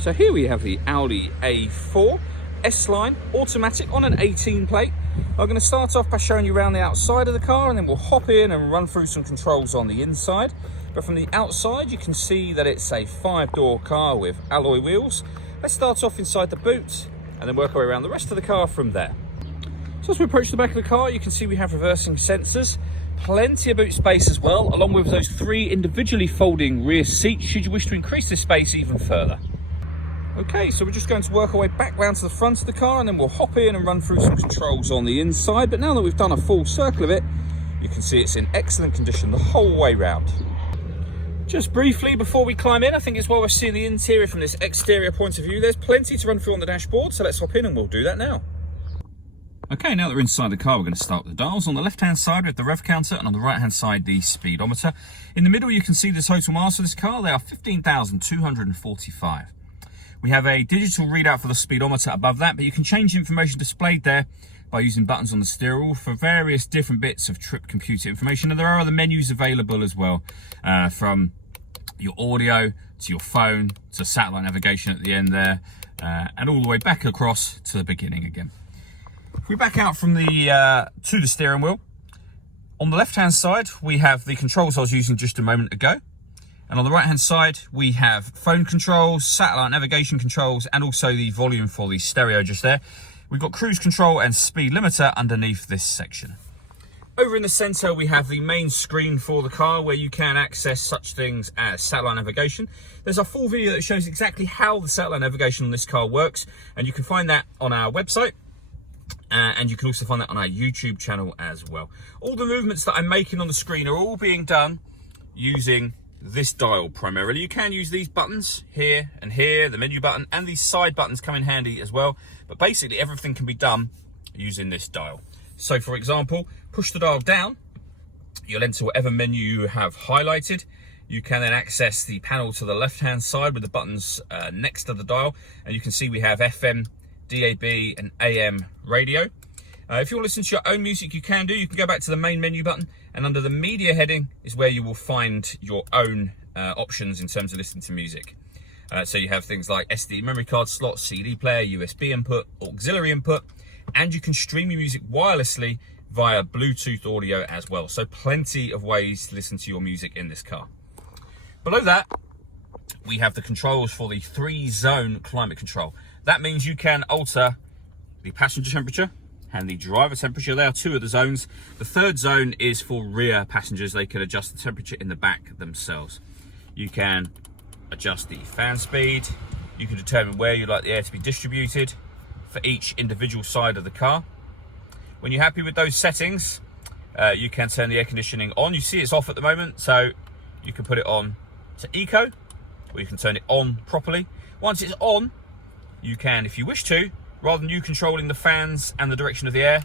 So here we have the Audi A4 S-Line automatic on an 18 plate. I'm going to start off by showing you around the outside of the car, and then we'll hop in and run through some controls on the inside. But from the outside you can see that it's a 5-door car with alloy wheels. Let's start off inside the boot and then work our way around the rest of the car from there. So as we approach the back of the car, you can see we have reversing sensors, plenty of boot space as well, along with those 3 individually folding rear seats should you wish to increase this space even further. Okay, so we're just going to work our way back round to the front of the car, and then we'll hop in and run through some controls on the inside. But now that we've done a full circle of it, you can see it's in excellent condition the whole way round. Just briefly before we climb in, I think it's while we're seeing the interior from this exterior point of view, there's plenty to run through on the dashboard, so let's hop in and we'll do that now. Okay, now that we're inside the car, we're going to start with the dials. On the left-hand side, we have the rev counter, and on the right-hand side, the speedometer. In the middle, you can see the total miles for this car. They are 15,245. We have a digital readout for the speedometer above that, but you can change the information displayed there by using buttons on the steering wheel for various different bits of trip computer information. And there are other menus available as well, from your audio to your phone to satellite navigation at the end there, and all the way back across to the beginning again. If we back out from the to the steering wheel, on the left-hand side we have the controls I was using just a moment ago. And on the right-hand side, we have phone controls, satellite navigation controls, and also the volume for the stereo just there. We've got cruise control and speed limiter underneath this section. Over in the center, we have the main screen for the car where you can access such things as satellite navigation. There's a full video that shows exactly how the satellite navigation on this car works, and you can find that on our website. And you can also find that on our YouTube channel as well. All the movements that I'm making on the screen are all being done using this dial primarily. You can use these buttons here and here, the menu button, and these side buttons come in handy as well, but basically everything can be done using this dial. So for example, push the dial down, you'll enter whatever menu you have highlighted. You can then access the panel to the left hand side with the buttons next to the dial, and you can see we have FM, DAB and AM radio. If you want to listen to your own music, you can do. You can go back to the main menu button, and under the media heading is where you will find your own options in terms of listening to music. So you have things like SD memory card slot, CD player, USB input, auxiliary input, and you can stream your music wirelessly via Bluetooth audio as well. So plenty of ways to listen to your music in this car. Below that, we have the controls for the 3-zone climate control. That means you can alter the passenger temperature and the driver temperature. They are 2 of the zones. The 3rd zone is for rear passengers. They can adjust the temperature in the back themselves. You can adjust the fan speed. You can determine where you'd like the air to be distributed for each individual side of the car. When you're happy with those settings, you can turn the air conditioning on. You see it's off at the moment, so you can put it on to eco, or you can turn it on properly. Once it's on, you can, if you wish to, rather than you controlling the fans and the direction of the air,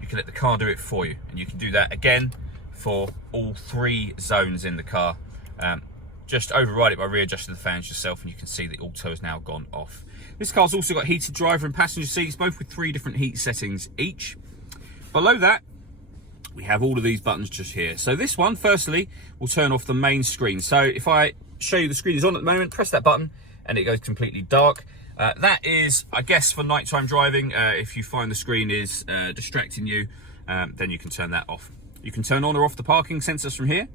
you can let the car do it for you. And you can do that again for all 3 zones in the car. Just override it by readjusting the fans yourself, and you can see the auto has now gone off. This car's also got heated driver and passenger seats, both with 3 different heat settings each. Below that, we have all of these buttons just here. So this one, firstly, will turn off the main screen. So if I show you the screen is on at the moment, press that button and it goes completely dark. That is, I guess, for nighttime driving. If you find the screen is distracting you, then you can turn that off. You can turn on or off the parking sensors from here.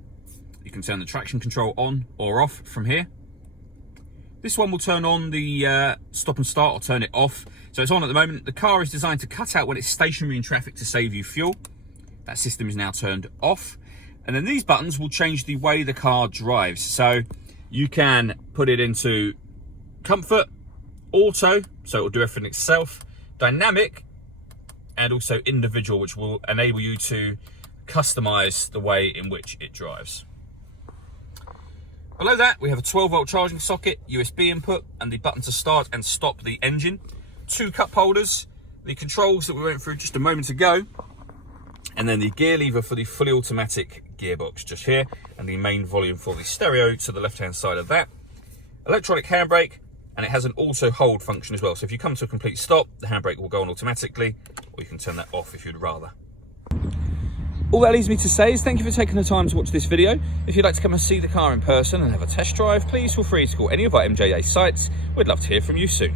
You can turn the traction control on or off from here. This one will turn on the stop and start or turn it off. So it's on at the moment. The car is designed to cut out when it's stationary in traffic to save you fuel. That system is now turned off. And then these buttons will change the way the car drives. So you can put it into comfort, auto, so it will do everything itself, dynamic, and also individual, which will enable you to customize the way in which it drives. Below that, we have a 12-volt charging socket, USB input, and the button to start and stop the engine. 2 cup holders, the controls that we went through just a moment ago, and then the gear lever for the fully automatic gearbox just here, and the main volume for the stereo to the left-hand side of that. Electronic handbrake, and it has an auto hold function as well. So if you come to a complete stop, the handbrake will go on automatically, or you can turn that off if you'd rather. All that leaves me to say is thank you for taking the time to watch this video. If you'd like to come and see the car in person and have a test drive, please feel free to call any of our MJA sites. We'd love to hear from you soon.